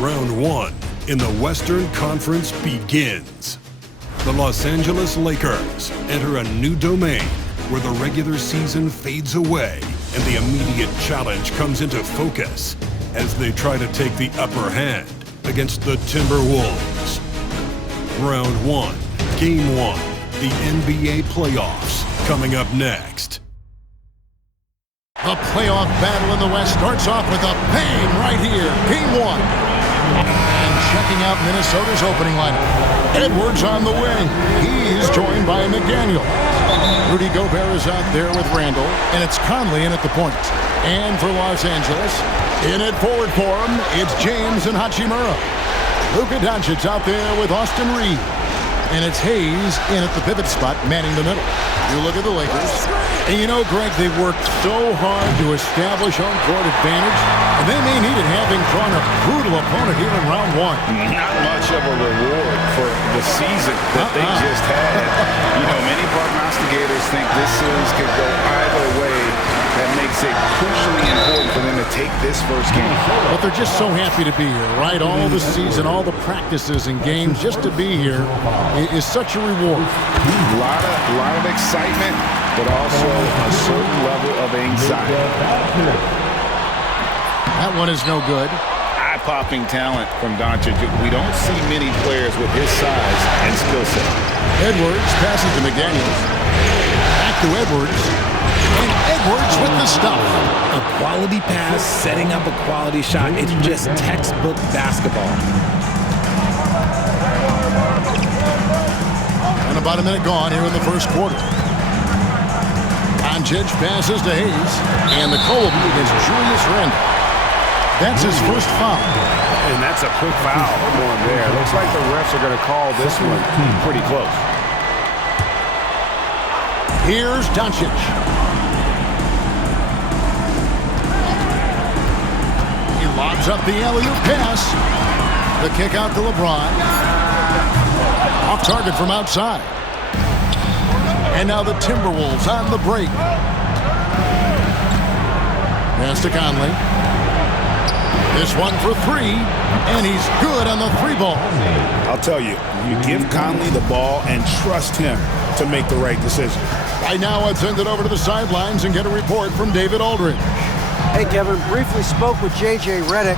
Round 1 in the Western Conference begins. The Los Angeles Lakers enter a new domain where the regular season fades away and the immediate challenge comes into focus as they try to take the upper hand against the Timberwolves. Round 1, Game 1, the NBA playoffs coming up next. The playoff battle in the West starts off with a bang right here. Game 1. And checking out Minnesota's opening lineup. Edwards on the wing. He's joined by McDaniel. Rudy Gobert is out there with Randall. And it's Conley in at the point. And for Los Angeles, in at forward for him, it's James and Hachimura. Luka Doncic out there with Austin Reeves. And it's Hayes in at the pivot spot, manning the middle. You look at the Lakers. And you know, Greg, they've worked so hard to establish home court advantage, and they may need it having drawn a brutal opponent here in round 1. Not much of a reward for the season that they just had. You know, many prognosticators think this series could go either way. That makes it crucially important for them to take this first game. But they're just so happy to be here, right? All the season, all the practices and games, just to be here is such a reward. A lot of excitement, but also a certain level of anxiety. That one is no good. Eye-popping talent from Doncic. We don't see many players with his size and skill set. Edwards passes to McDaniels. Back to Edwards. And Edwards with the stuff. A quality pass, setting up a quality shot. It's just textbook basketball. And about a minute gone here in the first quarter. Doncic passes to Hayes. And the call against Julius Randle. That's his first foul. And that's a quick foul going there. Looks like the refs are going to call this one pretty close. Here's Doncic. He lobs up the alley-oop pass. The kick out to LeBron. Off target from outside. And now the Timberwolves on the break. Pass to Conley. This one for three, and he's good on the three ball. I'll tell you, you give Conley the ball and trust him to make the right decision. Right now, I'd send it over to the sidelines and get a report from David Aldridge. Hey, Kevin, briefly spoke with J.J. Redick.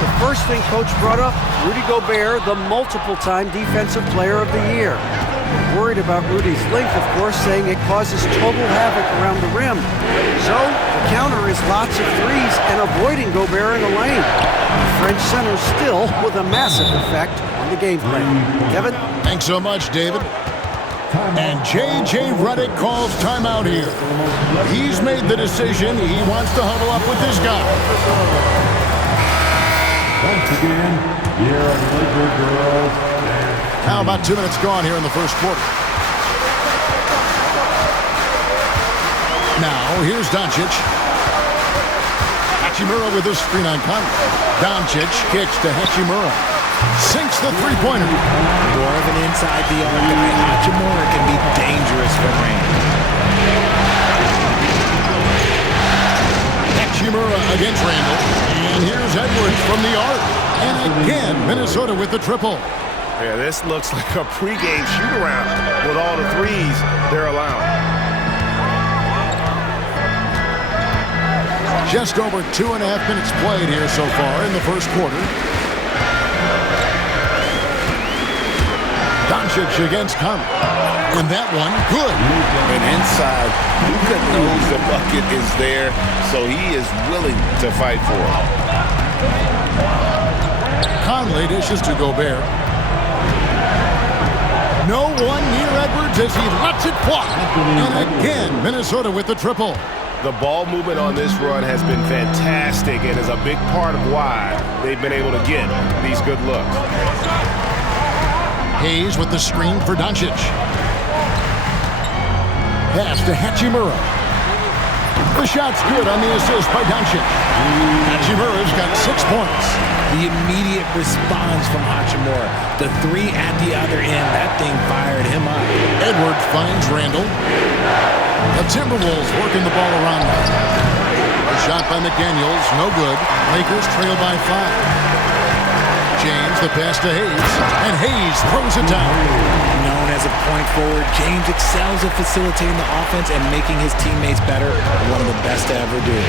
The first thing Coach brought up, Rudy Gobert, the multiple-time Defensive Player of the Year. Worried about Rudy's length, of course, saying it causes total havoc around the rim. So, the counter is lots of threes and avoiding Gobert in the lane. The French center still with a massive effect on the game plan. Kevin? Thanks so much, David. And J.J. Redick calls timeout here. He's made the decision. He wants to huddle up with this guy. Once again, here are the Laker girls. Now about 2 minutes gone here in the first quarter. Now, here's Doncic. Hachimura with his screen on Conley. Doncic kicks to Hachimura. Sinks the three-pointer. More of an inside the arc guy. Hachimura can be dangerous for range. Hachimura against Randall. And here's Edwards from the arc. And again, Minnesota with the triple. Yeah, this looks like a pregame shoot-around with all the threes they're allowing. Just over 2.5 minutes played here so far in the first quarter. Doncic against Conley. And that one, good. And inside, Luka knows the bucket is there, so he is willing to fight for it. Conley dishes to Gobert. No one near Edwards as he lets it fly. And again, Minnesota with the triple. The ball movement on this run has been fantastic and is a big part of why they've been able to get these good looks. Hayes with the screen for Doncic. Pass to Hachimura. The shot's good on the assist by Doncic. Hachimura's got 6 points. The immediate response from Hachimura. The three at the other end, that thing fired him up. Edwards finds Randall. The Timberwolves working the ball around them. A shot by McDaniels, no good. Lakers trail by 5. James, the pass to Hayes, and Hayes throws it down. Known as a point forward, James excels at facilitating the offense and making his teammates better. One of the best to ever do it.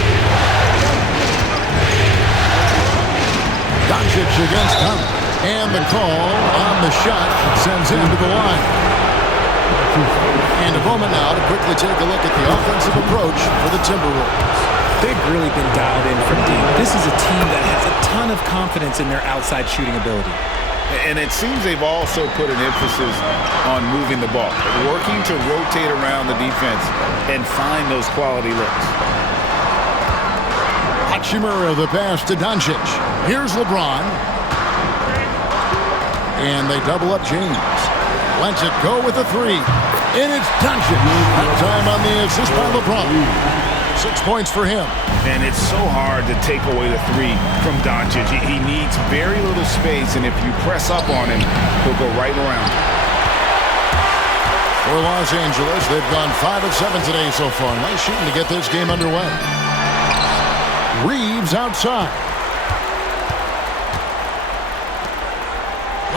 Doncic against Conley. And the call on the shot sends him to the line. And a moment now to quickly take a look at the offensive approach for the Timberwolves. They've really been dialed in from deep. This is a team that has a ton of confidence in their outside shooting ability. And it seems they've also put an emphasis on moving the ball, working to rotate around the defense and find those quality looks. Hachimura the pass to Doncic. Here's LeBron. And they double up James. Lets it go with a three. And it's Doncic. Time on the assist by LeBron. 6 points for him. And it's so hard to take away the three from Doncic. He needs very little space, and if you press up on him, he'll go right around. For Los Angeles, they've gone 5 of 7 today so far. Nice shooting to get this game underway. Reeves outside.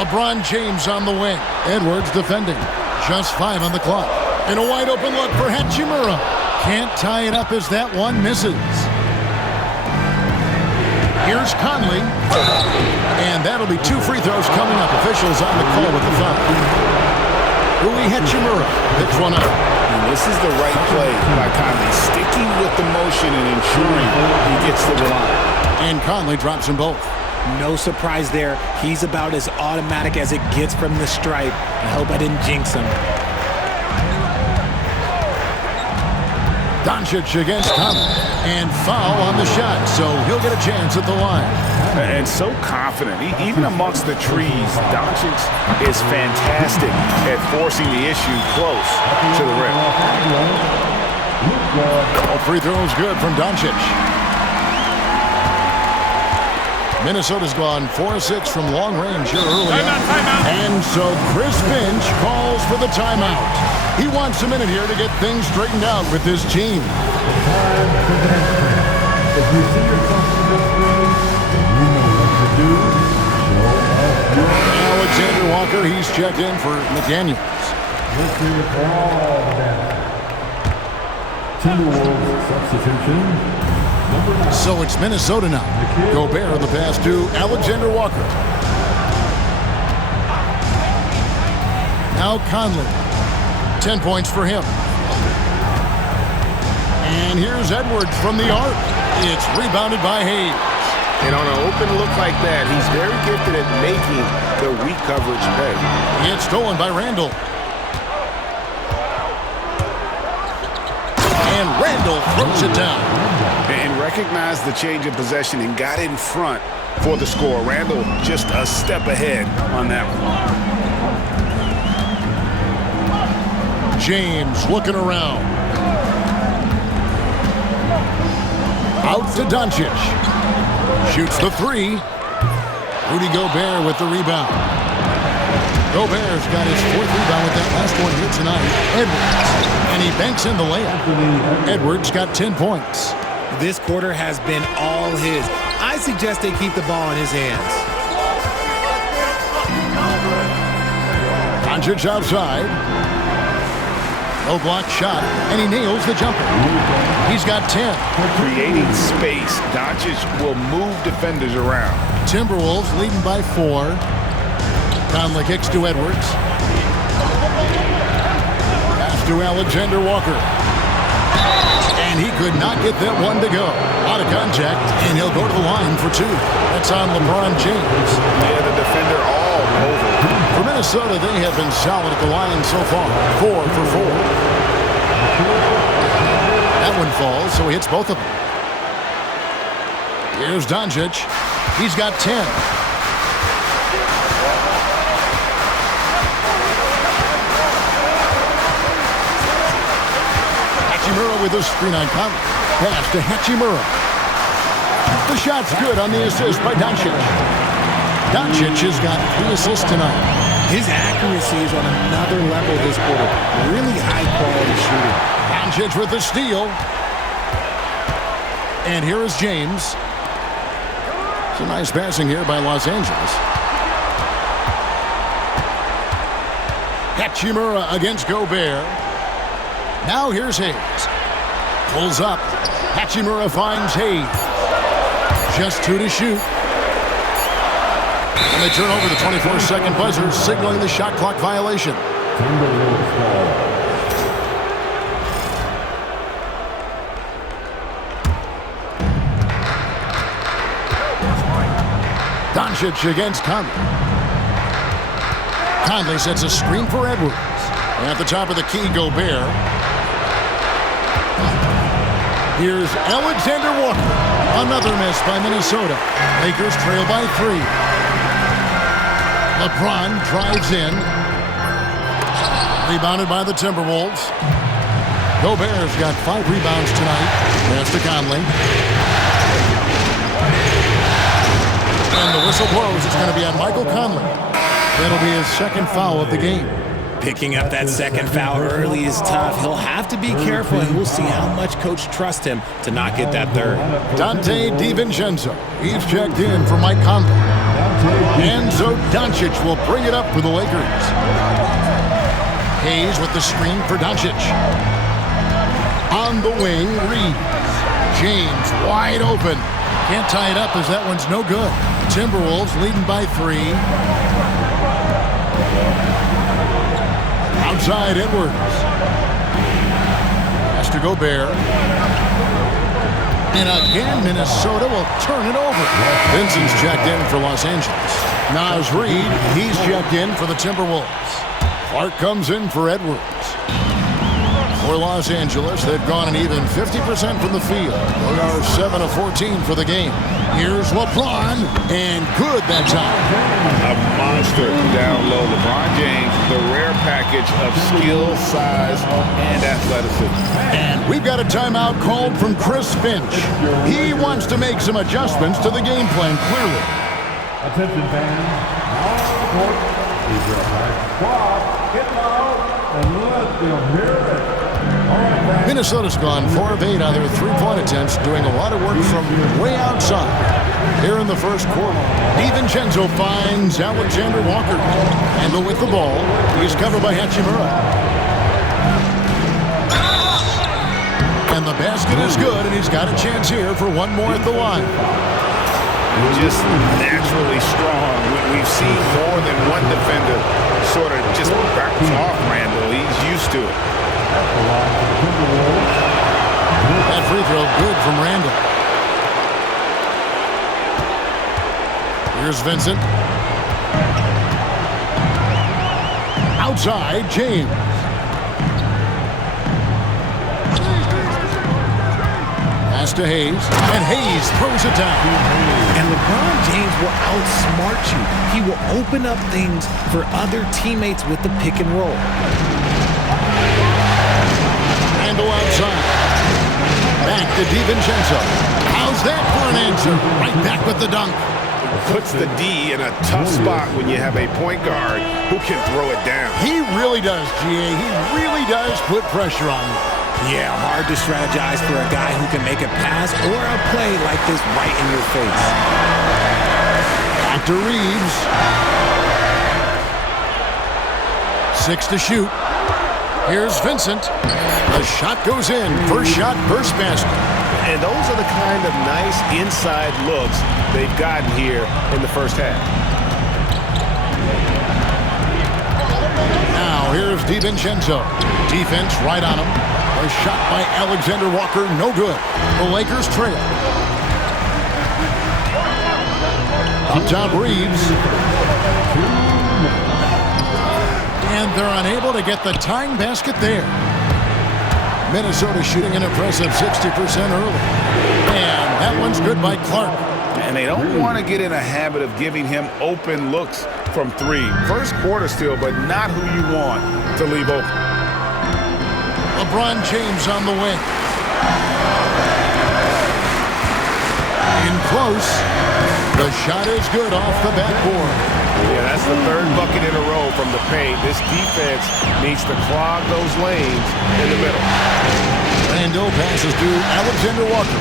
LeBron James on the wing. Edwards defending. Just 5 on the clock. And a wide open look for Hachimura. Can't tie it up as that one misses. Here's Conley. And that'll be 2 free throws coming up. Officials on the call with the foul. Rui Hachimura picks one up. And this is the right play by Conley, sticking with the motion and ensuring he gets to the line. And Conley drops them both. No surprise there. He's about as automatic as it gets from the stripe. I hope I didn't jinx him. Doncic against Conley. And foul on the shot, so he'll get a chance at the line. And so confident. Even amongst the trees, Doncic is fantastic at forcing the issue close to the rim. All free throws good from Doncic. Minnesota's gone 4-6 from long range here early on. And so Chris Finch calls for the timeout. He wants a minute here to get things straightened out with his team. If you see yourself in this room, you know what to do. Show up. Alexander Walker, he's checked in for McDaniels. This is for all that. Timberwolves substitution. So it's Minnesota now. Gobert the pass to Alexander Walker. Now Conley. 10 points for him. And here's Edwards from the arc. It's rebounded by Hayes. And on an open look like that, he's very gifted at making the weak coverage pay. It's stolen by Randall. And Randall throws it down. And recognized the change of possession and got in front for the score. Randall just a step ahead on that one. James looking around. Out to Doncic. Shoots the three. Rudy Gobert with the rebound. Gobert's got his 4th rebound with that last one here tonight. Edwards. And he banks in the layup. Edwards got 10 points. This quarter has been all his. I suggest they keep the ball in his hands. Doncic outside. No block shot, and he nails the jumper. He's got 10. Creating space, Doncic will move defenders around. Timberwolves leading by 4. Conley kicks to Edwards. Pass to Alexander Walker. And he could not get that one to go. Out of contact, and he'll go to the line for 2. That's on LeBron James. Yeah, the defender all over. For Minnesota, they have been solid at the line so far. 4 for 4. That one falls, so he hits both of them. Here's Doncic. He's got 10. Hachimura with a screen on Conley. Pass to Hachimura. The shot's good on the assist by Doncic. Doncic has got 3 assists tonight. His accuracy is on another level this quarter. Really high-quality shooting. Doncic with the steal. And here is James. Some nice passing here by Los Angeles. Hachimura against Gobert. Now here's Hayes. Pulls up. Hachimura finds Hayes. Just 2 to shoot. And they turn over the 24-second buzzer, signaling the shot clock violation. Timberwolves ball. Doncic against Conley. Conley sets a screen for Edwards. At the top of the key, Gobert. Here's Alexander Walker. Another miss by Minnesota. Lakers trail by 3. LeBron drives in. Rebounded by the Timberwolves. Gobert's got 5 rebounds tonight. Pass to Conley. And the whistle blows. It's going to be on Michael Conley. That'll be his second foul of the game. Picking up that second foul early is tough. He'll have to be careful, and we'll see how much coach trusts him to not get that third. Dante DiVincenzo. He's checked in for Mike Conley. And so Doncic will bring it up for the Lakers. Hayes with the screen for Doncic. On the wing, Reed. James wide open. Can't tie it up as that one's no good. Timberwolves leading by 3. Outside Edwards. Has to Gobert. And again, Minnesota will turn it over. Vincent's checked in for Los Angeles. Naz Reid, he's checked in for the Timberwolves. Clark comes in for Edwards. For Los Angeles, they've gone an even 50% from the field. They are 7 of 14 for the game. Here's LeBron, and good that time. A monster down low. LeBron James, the rare package of skill, size, and athleticism. And we've got a timeout called from Chris Finch. He wants to make some adjustments to the game plan, clearly. Attention fans, now on the court is your back squad. Get loud and let them hear it. Minnesota's gone 4 of 8 on their 3-point attempts, doing a lot of work from way outside. Here in the first quarter, DiVincenzo finds Alexander Walker. Handle with the ball. He's covered by Hachimura. And the basket is good, and he's got a chance here for one more at the line. Just naturally strong. We've seen more than one defender sort of just bounce off Randall. He's used to it. That free throw good from Randall. Here's Vincent. Outside, James. Pass to Hayes, and Hayes throws it down. And LeBron James will outsmart you. He will open up things for other teammates with the pick and roll. Outside. Back to DiVincenzo. How's that for an answer? Right back with the dunk. Puts the D in a tough spot when you have a point guard who can throw it down. He really does, GA. He really does put pressure on you. Yeah, hard to strategize for a guy who can make a pass or a play like this right in your face. Back to Reeves. 6 to shoot. Here's Vincent. The shot goes in. First shot, first basket. And those are the kind of nice inside looks they've gotten here in the first half. Now here's DiVincenzo. Defense right on him. A shot by Alexander Walker, no good. The Lakers trail. Up top, Reeves. And they're unable to get the tying basket there. Minnesota shooting an impressive 60% early. And that one's good by Clark. And they don't want to get in a habit of giving him open looks from 3. First quarter still, but not who you want to leave open. LeBron James on the wing. In close. The shot is good off the backboard. Yeah, that's the 3rd bucket in a row from the paint. This defense needs to clog those lanes in the middle. Randall passes to Alexander Walker.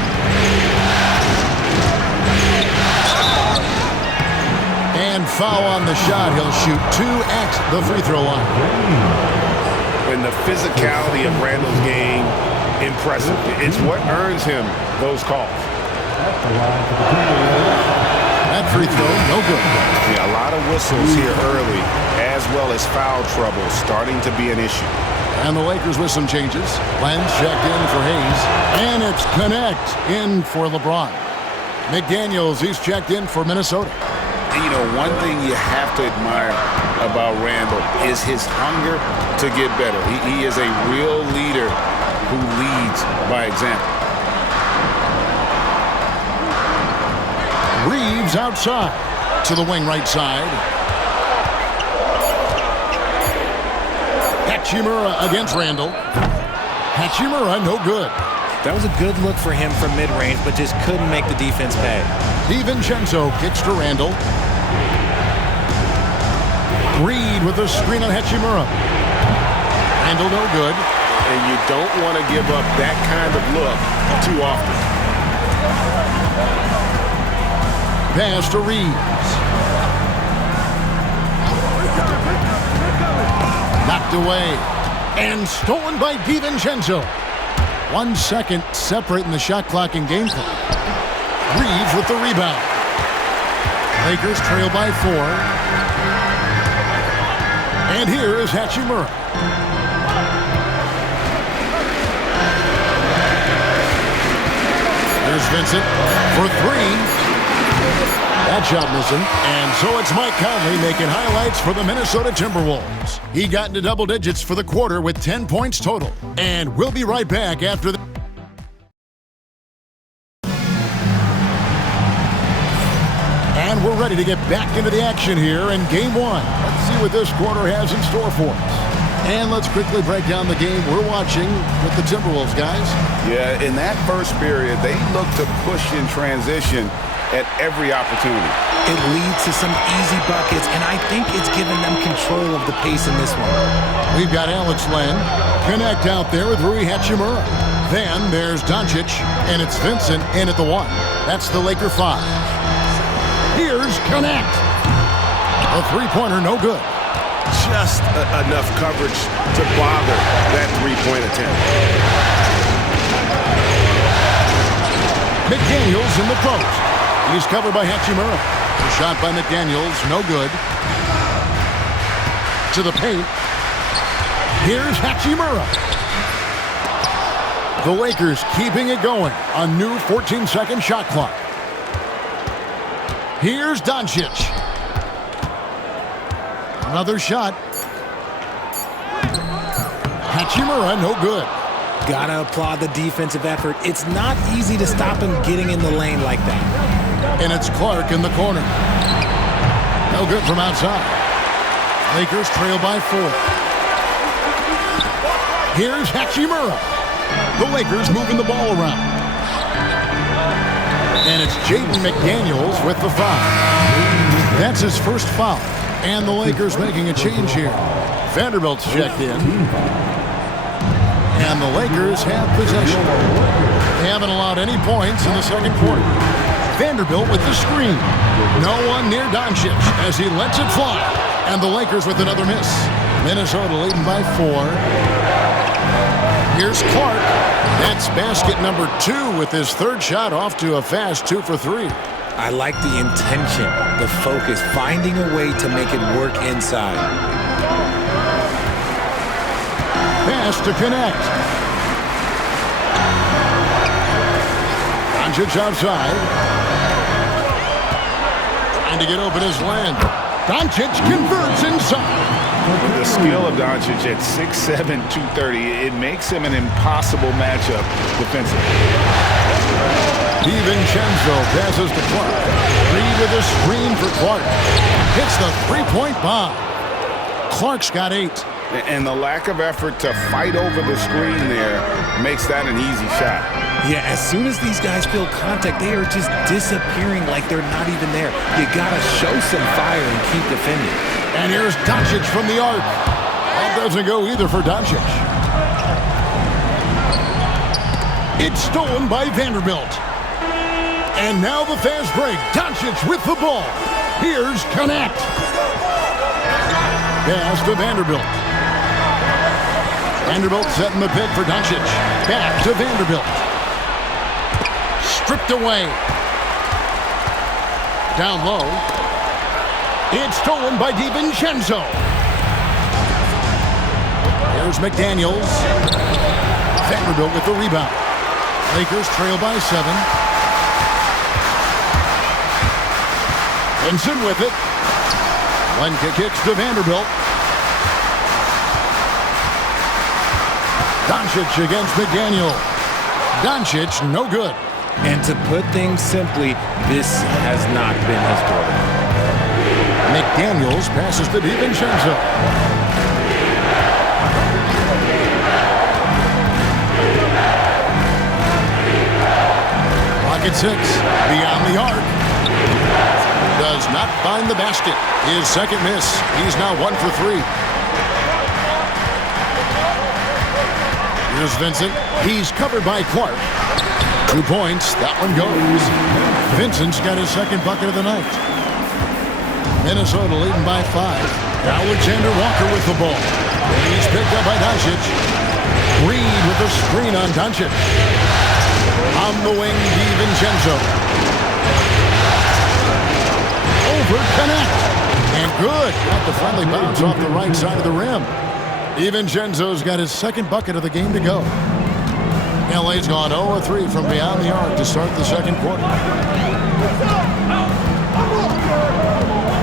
And foul on the shot. He'll shoot 2 at the free throw line. And the physicality of Randall's game, impressive. It's what earns him those calls. That free throw, no good. Yeah, a lot of whistles here early, as well as foul trouble starting to be an issue. And the Lakers with some changes. Len's checked in for Hayes. And it's Connect in for LeBron. McDaniels, he's checked in for Minnesota. And, you know, one thing you have to admire about Randall is his hunger to get better. He is a real leader who leads by example. Reeves outside to the wing right side. Hachimura against Randall. Hachimura, no good. That was a good look for him from mid-range, but just couldn't make the defense pay. DiVincenzo kicks to Randall. Reed with a screen on Hachimura. Randall, no good. And you don't want to give up that kind of look too often. Pass to Reeves. Knocked away. And stolen by DiVincenzo. 1 second separating the shot clock and game clock. Reeves with the rebound. Lakers trail by 4. And here is Hachimura. Here's Vincent for 3. That shot missing. And so it's Mike Conley making highlights for the Minnesota Timberwolves. He got into double digits for the quarter with 10 points total. And we'll be right back after the... And we're ready to get back into the action here in Game 1. Let's see what this quarter has in store for us. And let's quickly break down the game we're watching with the Timberwolves, guys. Yeah, in that first period, they looked to push in transition at every opportunity. It leads to some easy buckets, and I think it's given them control of the pace in this one. We've got Alex Len. Connect out there with Rui Hachimura. Then there's Doncic, and it's Vincent in at the 1. That's the Laker 5. Here's Connect. A three-pointer, no good. Just enough coverage to bother that three-point attempt. McDaniels in the post. He's covered by Hachimura. The shot by McDaniels, no good. To the paint. Here's Hachimura. The Lakers keeping it going. A new 14-second shot clock. Here's Doncic. Another shot. Hachimura, no good. Gotta applaud the defensive effort. It's not easy to stop him getting in the lane like that. And it's Clark in the corner. No good from outside. Lakers trail by 4. Here's Hachimura. The Lakers moving the ball around. And it's Jaden McDaniels with the foul. That's his first foul. And the Lakers making a change here. Vanderbilt's checked in. And the Lakers have possession. They haven't allowed any points in the second quarter. Vanderbilt with the screen. No one near Doncic as he lets it fly. And the Lakers with another miss. Minnesota leading by 4. Here's Clark. That's basket number 2 with his third shot off to a fast 2 for 3. I like the intention, the focus, finding a way to make it work inside. Pass to Connect. Doncic outside. Trying to get open his land. Doncic converts inside. The skill of Doncic at 6'7", 230, it makes him an impossible matchup defensively. DiVincenzo passes to Clark. Reed with a screen for Clark. Hits the three-point bomb. Clark's got 8. And the lack of effort to fight over the screen there makes that an easy shot. Yeah, as soon as these guys feel contact, they are just disappearing like they're not even there. You gotta show some fire and keep defending. And here's Doncic from the arc. That doesn't go either for Doncic. It's stolen by Vanderbilt. And now the fast break. Doncic with the ball. Here's Connect. Pass to Vanderbilt. Vanderbilt setting the pick for Doncic. Back to Vanderbilt. Stripped away. Down low. It's stolen by DiVincenzo. Here's McDaniels. Vanderbilt with the rebound. Lakers trail by 7. Vincent with it. Lenka kicks to Vanderbilt. Doncic against McDaniel. Doncic, no good. And to put things simply, this has not been his quarter. McDaniels passes to DiVincenzo. Pocket 6, beyond the arc. Does not find the basket. His second miss. He's now 1 for 3. Here's Vincent. He's covered by Clark. 2 points. That one goes. Vincent's got his second bucket of the night. Minnesota leading by 5. Alexander Walker with the ball. He's picked up by Doncic. Reed with the screen on Doncic. On the wing, DiVincenzo. Over Connect. And good. Got the friendly bounce off the right side of the rim. DiVincenzo's got his second bucket of the game to go. LA's gone 0-3 from beyond the arc to start the second quarter.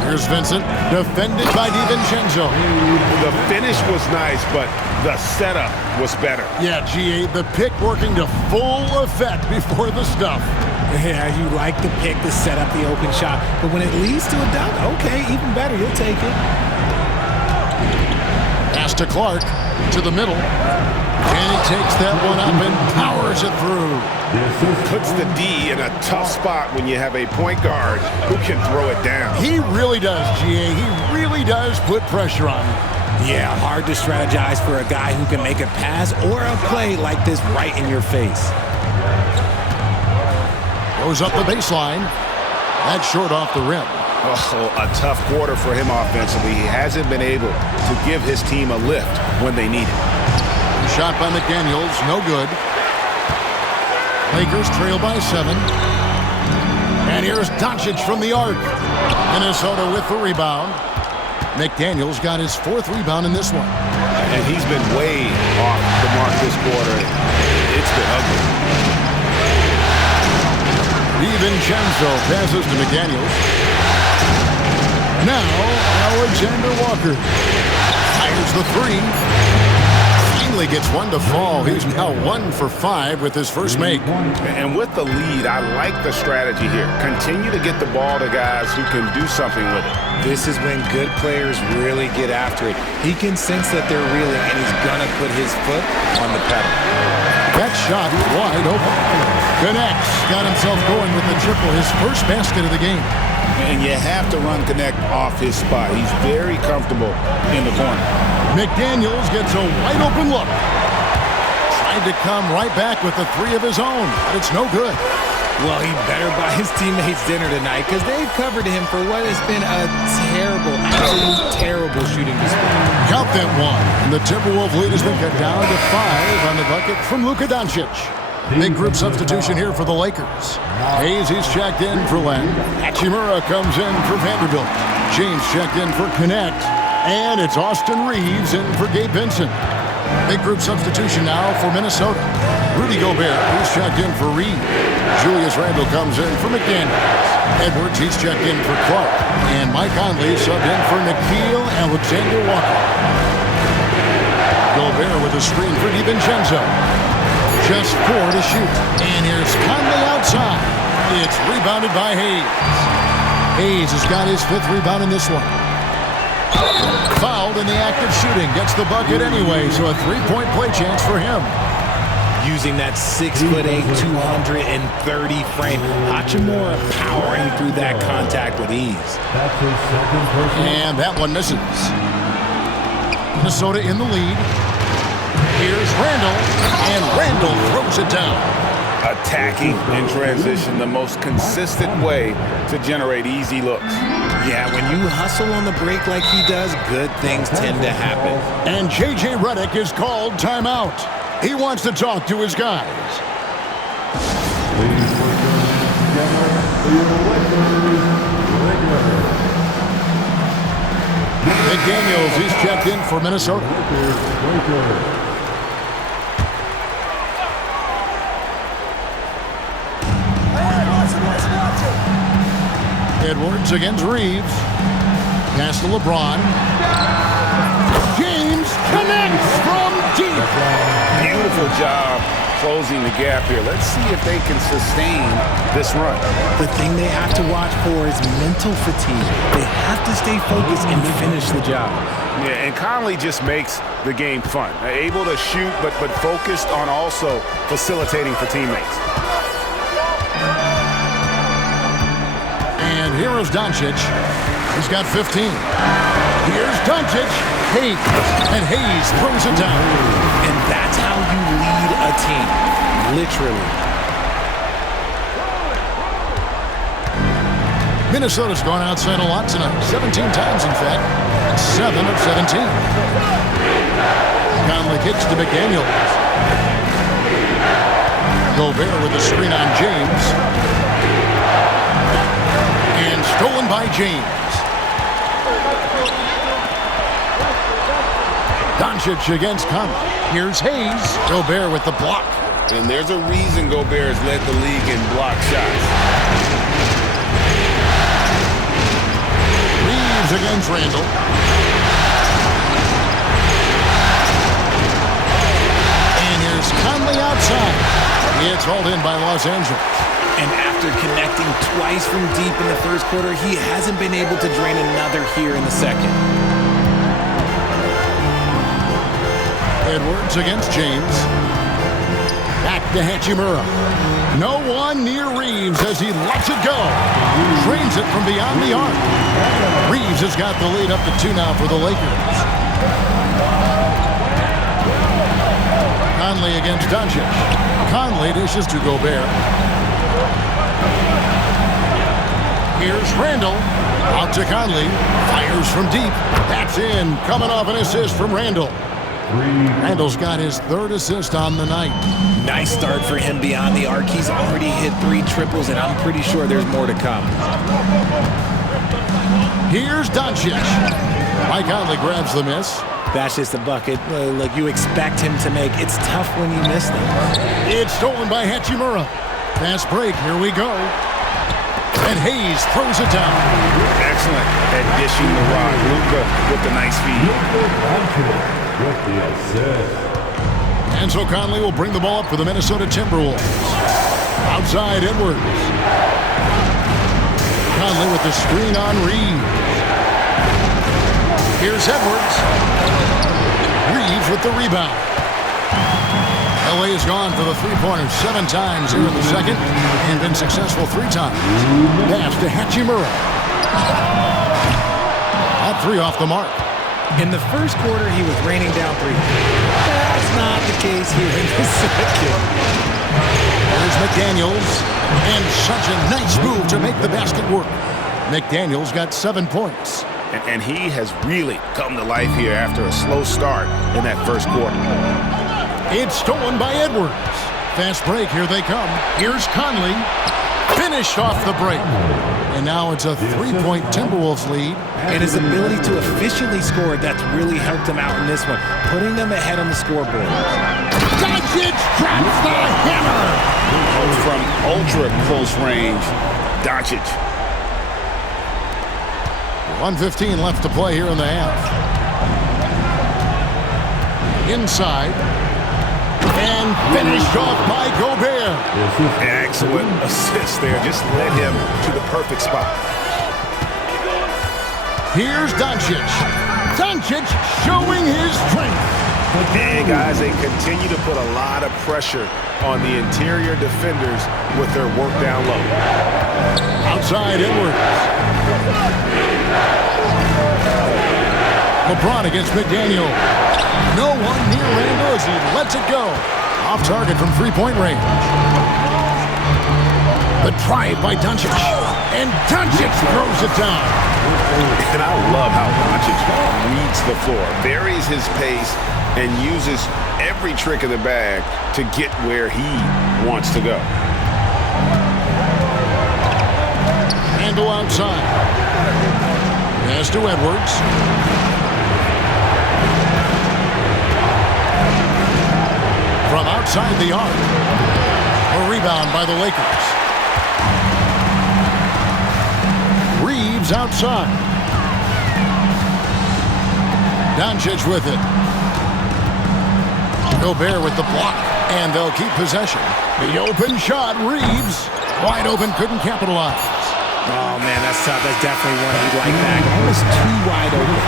Here's Vincent, defended by DiVincenzo. The finish was nice, but the setup was better. Yeah, GA, the pick working to full effect before the stuff. Yeah, you like the pick to set up the open shot, but when it leads to a dunk, okay, even better, you'll take it. Pass to Clark, to the middle. And he takes that one up and powers it through. Puts the D in a tough spot when you have a point guard who can throw it down. He really does, GA. He really does put pressure on him. Yeah, hard to strategize for a guy who can make a pass or a play like this right in your face. Goes up the baseline. That's short off the rim. Oh, a tough quarter for him offensively. He hasn't been able to give his team a lift when they need it. Shot by McDaniels, no good. Lakers trail by 7. And here's Doncic from the arc. Minnesota with the rebound. McDaniels got his 4th rebound in this one. And he's been way off the mark this quarter. It's been ugly. DiVincenzo passes to McDaniels. Now, Alexander Walker fires the 3. Finally gets one to fall. He's now 1 for 5 with his first make. And with the lead, I like the strategy here. Continue to get the ball to guys who can do something with it. This is when good players really get after it. He can sense that they're reeling, and he's going to put his foot on the pedal. That shot wide open. Connects. Got himself going with the triple, his first basket of the game. And you have to run Connect off his spot. He's very comfortable in the corner. McDaniels gets a wide open look. Tried to come right back with the 3 of his own, but it's no good. Well, he better buy his teammates dinner tonight because they've covered him for what has been a terrible, absolute terrible shooting display. Count that one. And the Timberwolves lead has been cut down to 5 on the bucket from Luka Doncic. Big group substitution here for the Lakers. Hayes, he's checked in for Len. Hachimura comes in for Vanderbilt. James checked in for Connect. And it's Austin Reeves in for Gabe Vincent. Big group substitution now for Minnesota. Rudy Gobert, he's checked in for Reed. Julius Randle comes in for McDaniels. Edwards, he's checked in for Clark. And Mike Conley subbed in for Nickeil Alexander-Walker. Gobert with a screen for DiVincenzo. Just 4 to shoot. And here's Conley outside. It's rebounded by Hayes. Hayes has got his 5th rebound in this one. Fouled in the act of shooting. Gets the bucket anyway, so a 3-point play chance for him. Using that 6'8", 230 frame. Hachimura powering through that contact with ease. That's his second personal. And that one misses. Minnesota in the lead. Here's Randle, and Randle throws it down. Attacking in transition, the most consistent way to generate easy looks. Yeah, when you hustle on the break like he does, good things tend to happen. And J.J. Redick is called timeout. He wants to talk to his guys. McDaniels, he's checked in for Minnesota. Edwards against Reeves. Pass to LeBron. James connects from deep. Beautiful job closing the gap here. Let's see if they can sustain this run. The thing they have to watch for is mental fatigue. They have to stay focused and finish the job. Yeah, and Conley just makes the game fun. Able to shoot, but focused on also facilitating for teammates. And here is Doncic. He's got 15. Here's Doncic. Hayes. And Hayes throws it down. And that's how you lead a team. Literally. Minnesota's gone outside a lot tonight. 17 times, in fact. 7 of 17. Conley kicks to McDaniels. Gobert with the screen on James. And stolen by James. Doncic against Conley. Here's Hayes. Gobert with the block. And there's a reason Gobert has led the league in block shots. Reeves against Randall. And here's Conley outside. It's hauled in by Los Angeles. And after connecting twice from deep in the first quarter, he hasn't been able to drain another here in the second. Edwards against James. Back to Hachimura. No one near Reeves as he lets it go. Drains it from beyond the arc. Reeves has got the lead up to 2 now for the Lakers. Conley against Doncic. Conley dishes to Gobert. Here's Randall. Out to Conley. Fires from deep. That's in. Coming off an assist from Randall. Randall's got his 3rd assist on the night. Nice start for him beyond the arc. He's already hit 3 triples, and I'm pretty sure there's more to come. Here's Doncic. Mike Conley grabs the miss. That's just a bucket like you expect him to make. It's tough when you miss them. It's stolen by Hachimura. Fast break. Here we go. And Hayes throws it down. Excellent at dishing the rock. Luka with the nice feed. With the assist. And so Conley will bring the ball up for the Minnesota Timberwolves. Outside Edwards. Conley with the screen on Reeves. Here's Edwards. Reeves with the rebound. LA has gone for the three-pointers 7 times here in the second and been successful 3 times. Pass to Hachimura. That 3 off the mark. In the first quarter, he was raining down 3. That's not the case here in the second. There's McDaniels. And such a nice move to make the basket work. McDaniels got 7 points. And he has really come to life here after a slow start in that first quarter. It's stolen by Edwards. Fast break, here they come. Here's Conley. Finished off the break. And now it's a 3-point Timberwolves lead. And his ability to efficiently score, that's really helped him out in this one, putting them ahead on the scoreboard. Doncic drops the hammer. From ultra close range, Doncic. 1:15 left to play here in the half. Inside. And finished off by Gobert. Excellent assist there. Just led him to the perfect spot. Here's Doncic. Doncic showing his strength. And guys, they continue to put a lot of pressure on the interior defenders with their work down low. Outside Edwards. LeBron against McDaniel. No one near Randall as he lets it go. Off target from 3-point range. The drive by Doncic. And Doncic throws it down. And I love how Doncic reads the floor, varies his pace, and uses every trick of the bag to get where he wants to go. Handle outside. Pass to Edwards. From outside the arc. A rebound by the Lakers. Reeves outside. Doncic with it. Gobert with the block, and they'll keep possession. The open shot, Reeves. Wide open, couldn't capitalize. Oh, man, that's tough. That's definitely one he'd like back. Almost too wide open.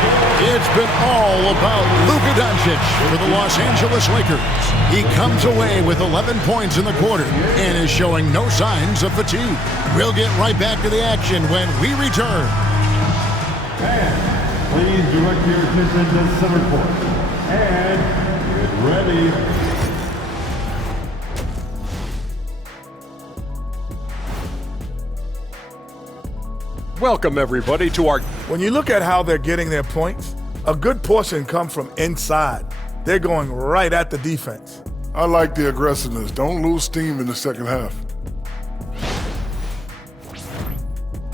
It's been all about Luka Doncic for the Los Angeles Lakers. He comes away with 11 points in the quarter and is showing no signs of fatigue. We'll get right back to the action when we return. And please direct your attention to center court. And get ready. Welcome, everybody, to our... When you look at how they're getting their points, a good portion comes from inside. They're going right at the defense. I like the aggressiveness. Don't lose steam in the second half.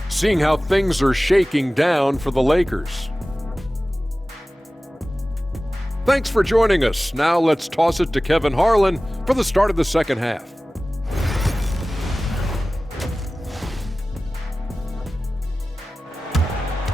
Seeing how things are shaking down for the Lakers. Thanks for joining us. Now let's toss it to Kevin Harlan for the start of the second half.